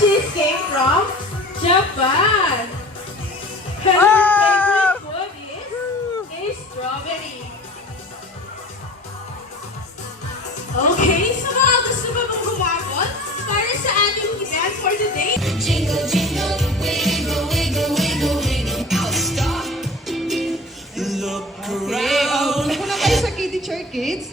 Cheese came from Japan. Her favorite food is strawberry. Okay, so mga gusto ba mong gumamon para sa ating event for today? Jingle, jingle, wiggle, wiggle, wiggle, wiggle. I'll stop. Look Okay, una muna kayo sa Kiddie Chair Kids.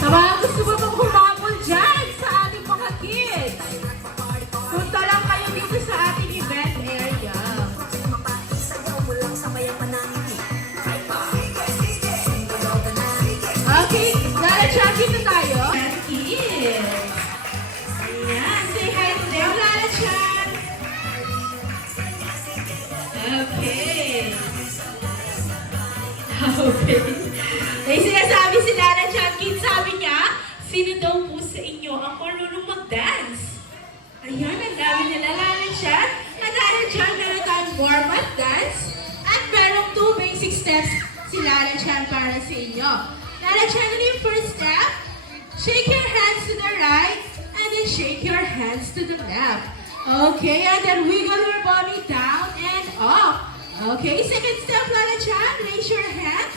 Sa mga gusto ba mong humamon dyan sa ating mga kids? Punta lang kayo dito sa ating event area. Okay, Lara-chan, dito tayo. And kids. Ayan, say hi to them, Lara-chan. Okay. Okay. May sinasabi si Lara-chan, kids, sabi niya, sino daw po sa inyo ang marunong mag-dance? Ayan, ang dami nila, Lara-chan. At Lara-chan, meron tayong warm-up dance. At merong 2 basic steps si Lara-chan para sa inyo. Lara-chan, ano yung first step? Shake your hands to the right and then shake your hands to the left. Okay, and then wiggle your body down and up. Okay, second step, Lara-chan, raise your hands.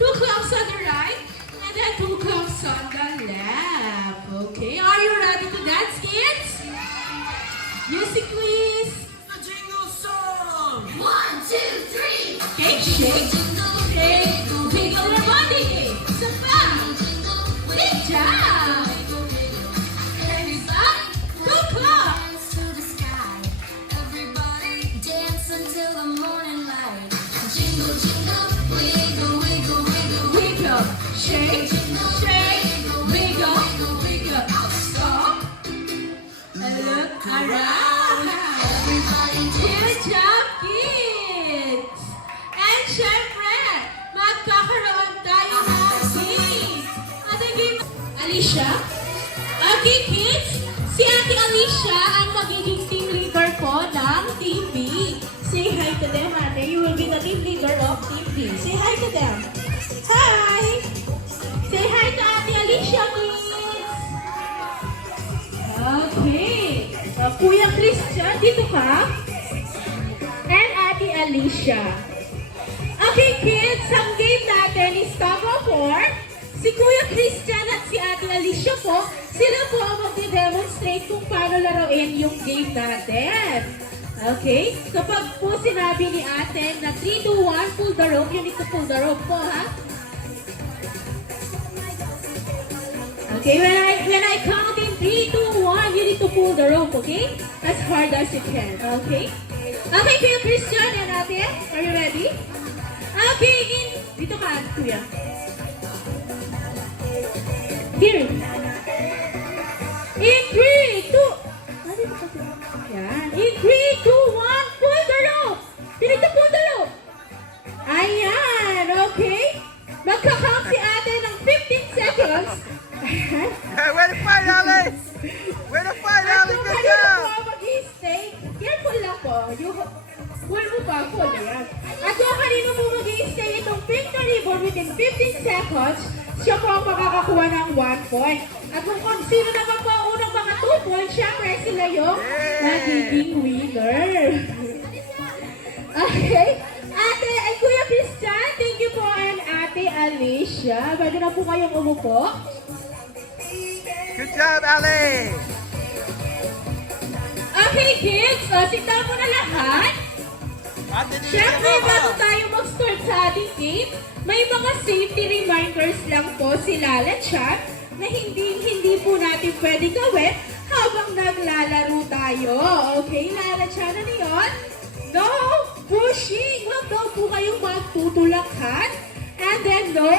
2 claps on the right and then 2 claps on the left. Okay, are you ready to dance, kids? Music, please. the jingle song. 1, 2, 3. Okay, shake, shake, wiggle your body. Sapa, good job. Hands up, 2 claps. To the sky. Everybody dance until the morning light. Jingle, jingle, wiggle, wiggle, wiggle. Wiggle, shake, shake, wiggle, wiggle. Stop and look around. Everybody Good job, kids! And syempre, magkakaroon tayo ng game. Ano yung game? Alicia? Okay, kids. Si Ate Alicia ang magiging team leader po ng Team B. Say hi to them, Ate. You will be the team leader of Team B. Say hi to them. Hi! Say hi to Ate Alicia, please. Okay. Kuya Christian, dito ka? And Ate Alicia. Okay, kids, ang game natin is tug of war. Si Kuya Christian at si Ate Alicia po, sila po ang mag-demonstrate kung paano laruin yung game natin. Okay? Kapag po sinabi ni Ate na 3, 2, 1, pull the rope, you need to pull the rope po, ha? Okay, when I count in 3, 2, 1, you need to pull the rope, okay? As hard as you can, okay? Okay, Kuya Christian and Ate, are you ready? Okay, dito ka, Kuya. Here. In 3, 2, yan. In 3, 2, 1, pull the rope! You need to pull the rope! Ayan, okay? Magka-count si Ate ng 15 seconds. Ayan. Hey, way to fight, Ali! Way to fight, At Ali! kung Good kanino job! po mag-i-stay, careful lang po. Pull mo pa, pull na yan. At kung kanino po mag-i-stay itong pink na ribbon within 15 seconds, siya po ang makakakuha ng 1 point. At kung sino naman po ang unang mga 2 points, syempre sila yung nagiging winner. Okay? Ate, ay Kuya Christian, thank you po, and Ate Alicia. Pwede na po kayong umupo. Good job, Ali! Okay, kids, tignan mo na lahat. Siyempre, bago tayo mag-start sa ating game, may mga safety reminders lang po si Lara-chan na hindi po natin pwede gawin habang naglalaro tayo. Okay, Lara-chan, ano yun? No pushing! Huwag daw po kayong magtutulakan. And then no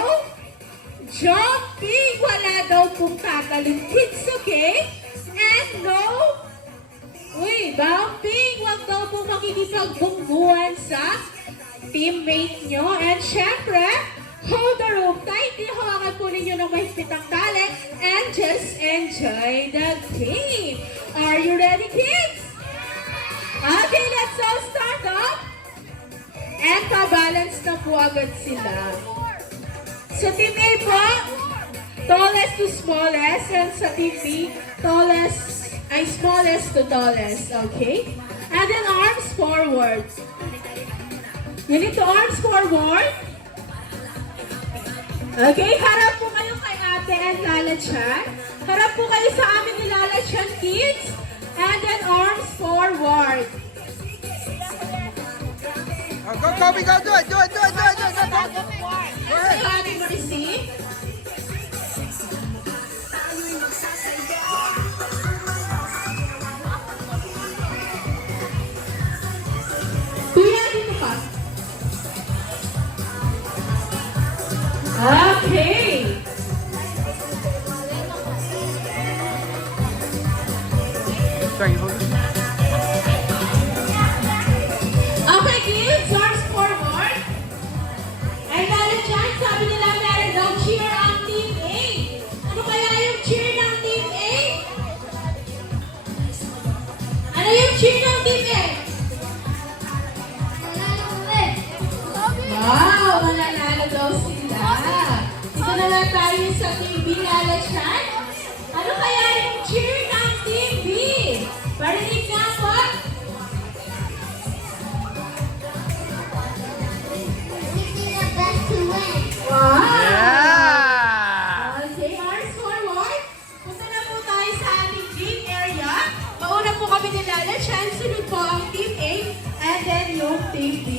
jumping! Wala daw pong tatalon, kids, okay? And no bumping! Huwag daw po makikipagbungguan sa teammate nyo. And syempre, hold the rope tightly. Hawakan po ninyo ng mahigpit ang tali and just enjoy the game. Are you ready, kids? Okay, let's all start up. And pa-balance na po agad sila. So, team A po, tallest to smallest, and sa Team B, smallest to tallest, okay? And then arms forward. You need to arms forward. Okay, harap po kayo kay Ate and Lala Chan. Harap po kayo sa amin ni Lala Chan, kids. And then arms forward. Oh, go, Kobe, go, do it, do it, do it, do it, do it, go, go. Go ahead. So, Ate Maricine. Kuya, dito ka. Okay. Sorry, hold it. Okay, kids, arms forward. Ay, Lala Chan, sabi nila meron daw cheer ang Team A. Ano kaya yung cheer ng Team A? Ano yung cheer ng Team A? Wow, mananalo daw sila. Dito na lang tayo sa Team B, Lala Chan. Ano kaya yung cheer ng Team B? Parinig nga po. Wow! Yeah! Okay, arms forward. Punta na po tayo sa ating team area. Mauna po kami ni Lala Chan. Sunod po ang Team A and then yung Team B.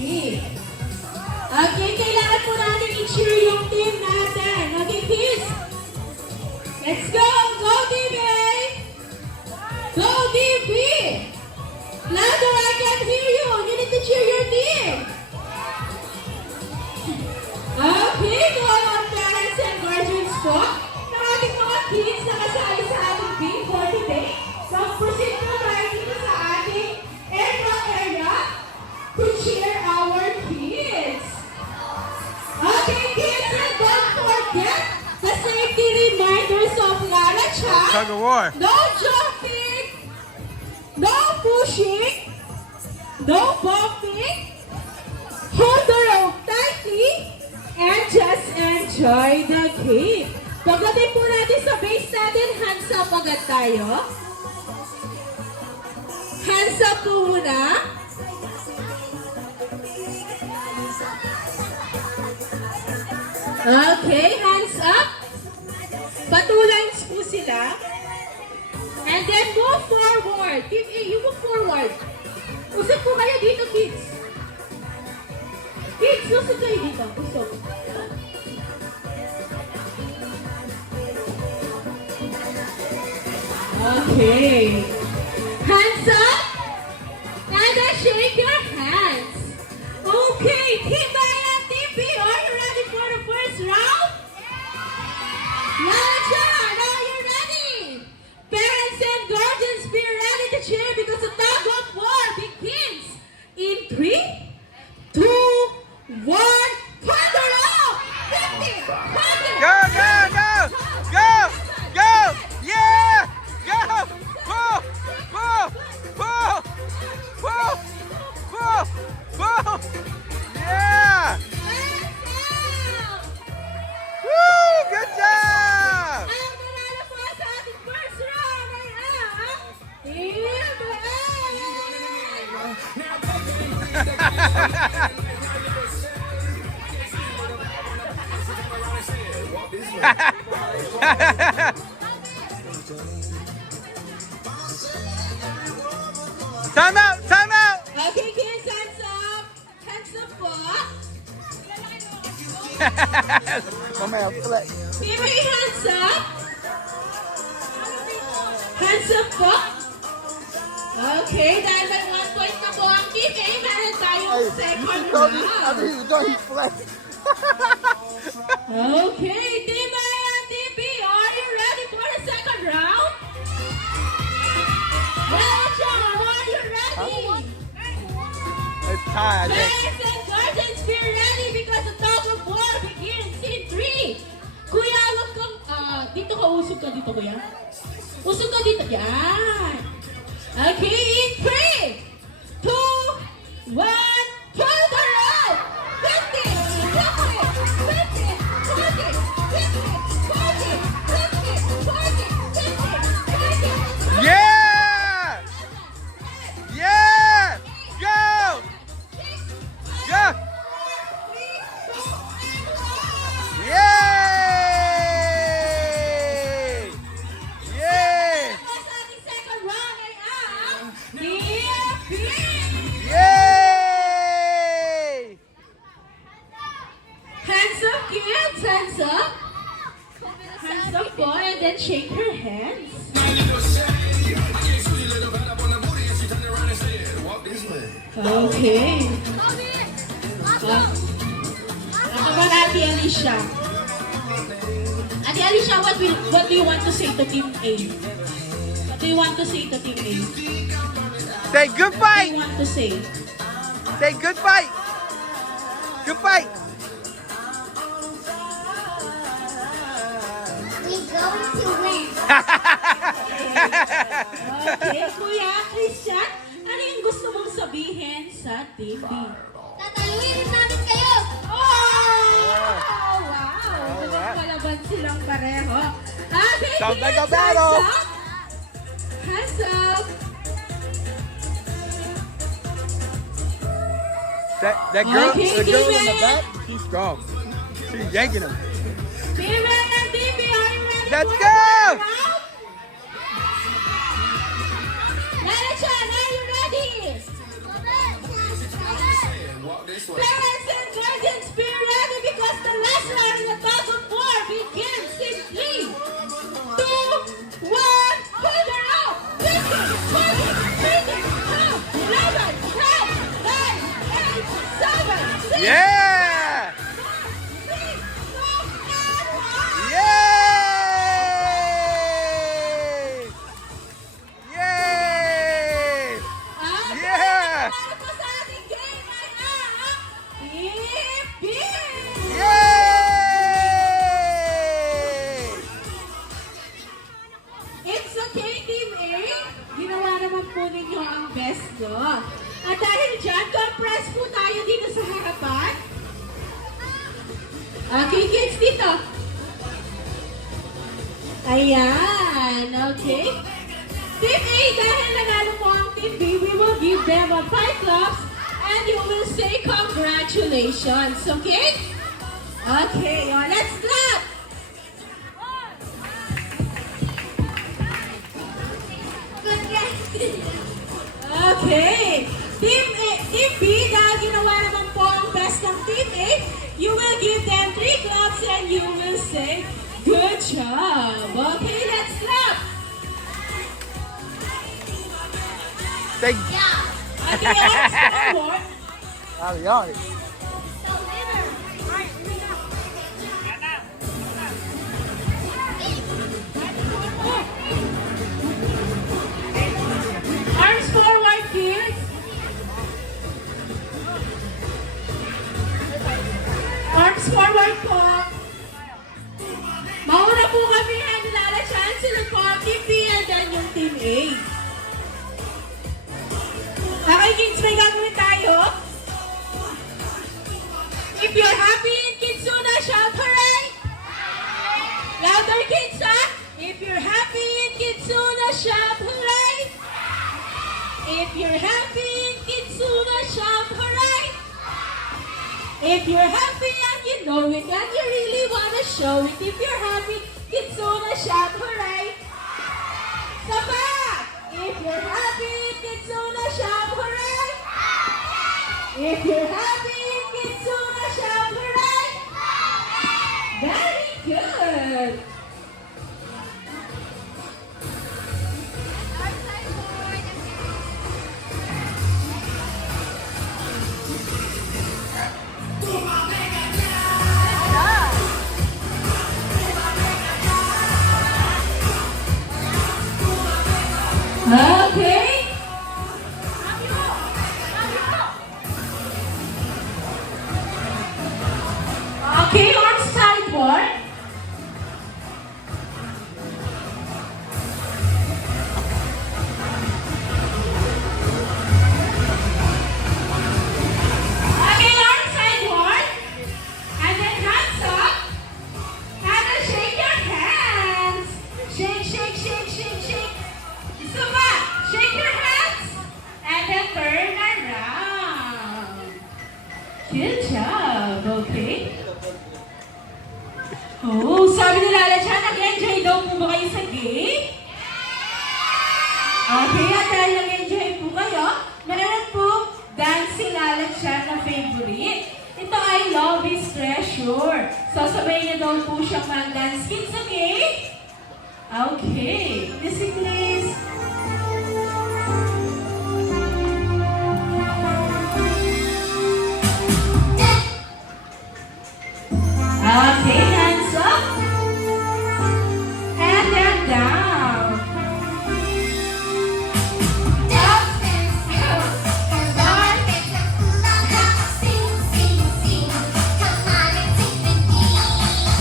Okay, kailangan po natin i-cheer yung team natin. Okay, kids? Let's go! Go, Team A! Go, Team B! Louder, I can hear you! You need to cheer your team! Okay, to all our parents and guardians po, ng ating mga kids na kasali sa ating team for today. So, proceed po tayo dito sa ating area to cheer our kids. Okay, kids, and don't forget the safety reminders of Lala Chan. Tug of war. No jumping, no pushing, no bumping, hold the rope tightly, and just enjoy the game. Pagdating po natin sa base natin, hands up agad tayo. Hands up po muna. Okay, hands up. Patulines po sila. And then move forward. Team A, you move forward. Usap po kayo dito, kids. Kids, usap kayo dito. Usap. Okay. Hands up. And then shake your hands. Okay, Team A and Team B, are you ready for the first round? Lala Chan, are you ready? Parents and guardians, be ready to cheer because the tug of war begins in 3, 2, 1, thunder up! 50, 100, Go, go, go! Go! Go! Yeah! Go! Pull! Pull! Pull! Pull! Pull! Pull! Yeah! Woo! Good job! Ang nanalo po sa ating first round ay ang Team Time out! Time out! Okay, kids, hands up! Hands up po! Mamaya, flex. Team A, hands up! Hands up po! Okay, dahil may 1 point na po ang Team A, meron tayong second round. he's doing flex. Okay, Team A and Team B, are you ready for the second round? Well, John, are you ready? It's time, I think. Parents and guardians, be ready because the tug of war begins in 3. Kuya, wag kang, dito ka, usog ka dito, kuya. Usog ka dito, yan. Okay, in 3, 2, 1, turn the round! 50, 50, 50, 40, 50, 40, 50, then shake her hands. Okay. Ako ba Ate Alicia? Ate Alicia, what do you want to say to Team A? What do you want to say to Team A? Say good What do fight. you want to say? Say good fight. Good fight. We're going to win. Okay, Kuya Christian, ano yung gusto mong sabihin sa Team B? Tataluin namin kayo. Oh! Wow! Palaban silang pareho. Okay, Sounds like a hands battle. up! Hands up! That girl, Okay, the girl in the Steven. back, she's strong. She's yanking him. Team A and Team B, are you ready Let's for go! the round? Lala-chan, are you ready? Parents and guardians, be ready because the last round in the tug of war begins in 3, 2, 1, hold her out! 50, 40, 30, 11, 12, 9, 8, 7, 6, Yeah! 3, 2, and 1! Yay! Yay! Yeah! Para po sa ating game ay ang Team B! Yay! It's okay, Team A. Ginawa naman po ninyo ang best nyo. At dahil dyan, compress po tayo dito sa harapan. Okay, kids, dito. Ayan, okay. Team A, dahil nanalo po ang Team B, we will give them a 5 claps and you will say congratulations, okay? Okay, let's clap! Okay. Team B, dahil ginawa naman po ang best ng Team A, you will give them 3 claps and you will say, good job. Okay, let's clap. Thank Okay, let's forward. you. Arms forward, kids. Arms forward po. Mauna po kami ang Lala-chan, sila po ang Team B and then yung Team A. Okay, kids, may gagawin tayo. If you're happy in Kitsuna, shout hooray! Louder, kids, ha? If you're happy in Kitsuna, shout hooray! If you're happy in Kitsuna, shout hooray! If you're happy and you know it and you really wanna show it, if you're happy, Kitsuna, shout hooray! Sapa! If you're happy in Kitsuna, shout hooray! If you're happy in Kitsuna, shout hooray! Very good! Okay. Okay, on sideboard. Okay, on sideboard. And then hands up. And then shake your hands. Shake, shake, shake, shake, shake. Suma, shake your hands. And then turn around. Good job, okay? Oh, sabi ni Lala-chan, nag-enjoy daw po ba kayo sa game? Okay, at dahil nag-enjoy po kayo, meron po dance si Lala-chan na favorite. Ito ay Love is Treasure. So, sabayin niyo daw po siyang mag-dance kids, okay? Okay, music please. Okay, hands up. And then down. Up and down, and on and up. Sing, sing, sing. Come on and sing with me.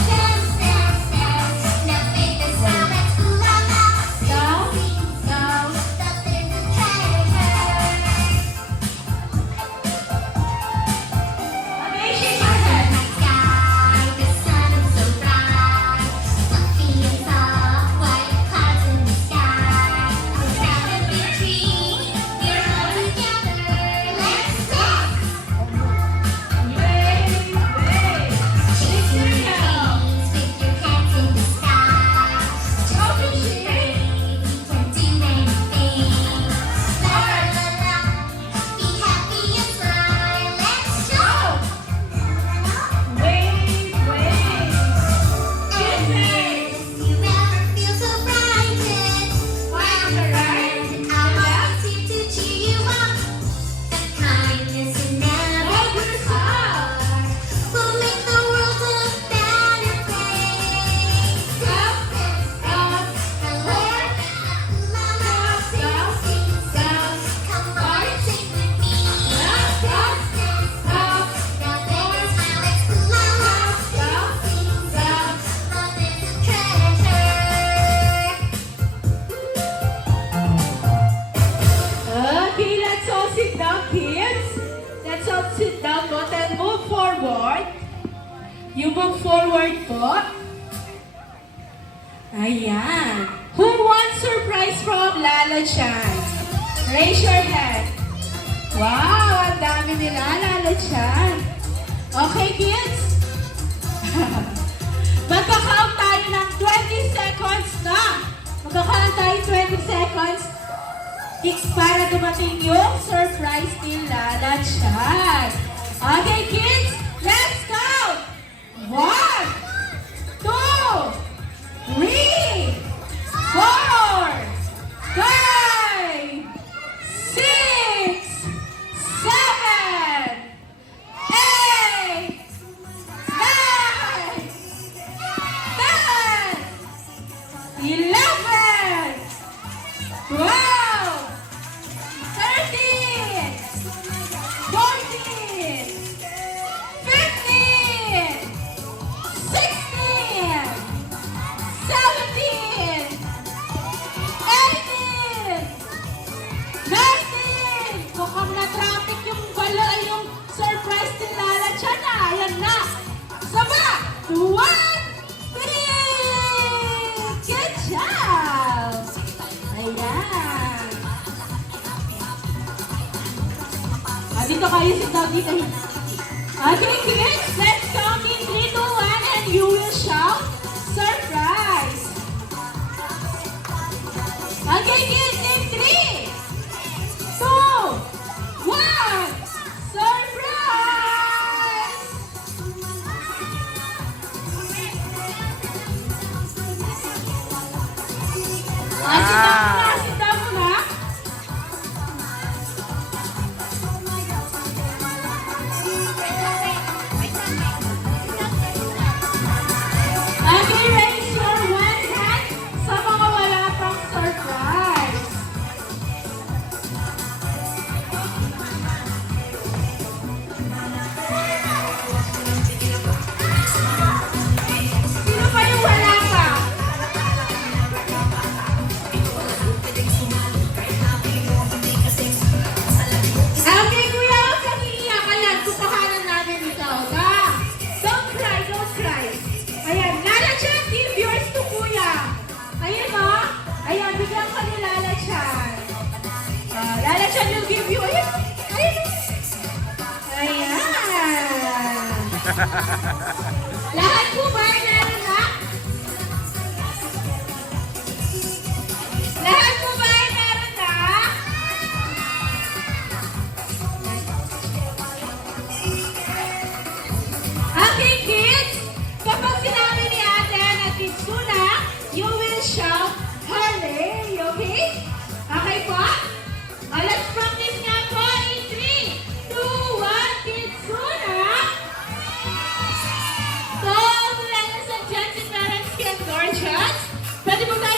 Dance, dance, dance. Now baby, now let's hula hop. Down, Sing, sing, down. the little treasure. Okay, shake your head. Sky, the sun is so bright. Fluffy and soft, white clouds in the sky. Around every tree, we're all together. Let's dance. Wave, wave. Chase your dreams with your hands in the sky. Jumping straight, we can do anything. La la la, be happy and smile. Let's jump. Wave, wave. Good wave. You never feel so frightened. Round and round, our love is here to cheer you up. The kindness in every heart will make the world a better place. Up and up, the Lord, la la, sing, sing, sing. Come on and sing with me. Up, up, up. Now baby, smile, let's la la, sing, sing, sing. Love is a treasure. Okay, let's all sit down, kids. Let's all sit down po and move forward. You move forward po. Ayan. Who wants surprise from Lala Chan? Raise your hand. Wow, ang dami nila, Lala Chan. Okay, kids. Magkakount tayo ng 20 seconds na. Magkakount tayo 20 seconds. Para dumating yung surprise ni Lala Chan. Okay, kids, let's count! 1, 2, 3, 4, 5, 6, 7, 8, 9, 10, 11, 12, 13, 14, 15, 16, 17, 18, 19. Mukhang na-traffic yung bala, yung surprise ni Lala Chan na. Ayan na. Saba! 1, 3! Good job! Ayan. Dito kayo, sit down dito. Okay, kids, let's count in 3, 2, 1, and you will shout, surprise! Okay, kids, in 3, 2, 1, surprise! Sit down muna. Okay, raise your one hand sa mga wala pang surprise. Sino pa yung wala pa? Okay, kuya, huwag kang iiyak. Ayan, kukuhanan namin ikaw. Don't cry, don't cry. Ayan, Lala Chan, give yours to kuya. Ayan o. Ayan, bigyan ka ni Lala Chan. Lala Chan will give you. Ayan, ayan. Ayan. Lahat po ba ay meron na? Lahat po ba ay meron na? Okay, kids. Kapag sinabi ni Ate at Kids Tuna, you will shout chance? Pwede mo ba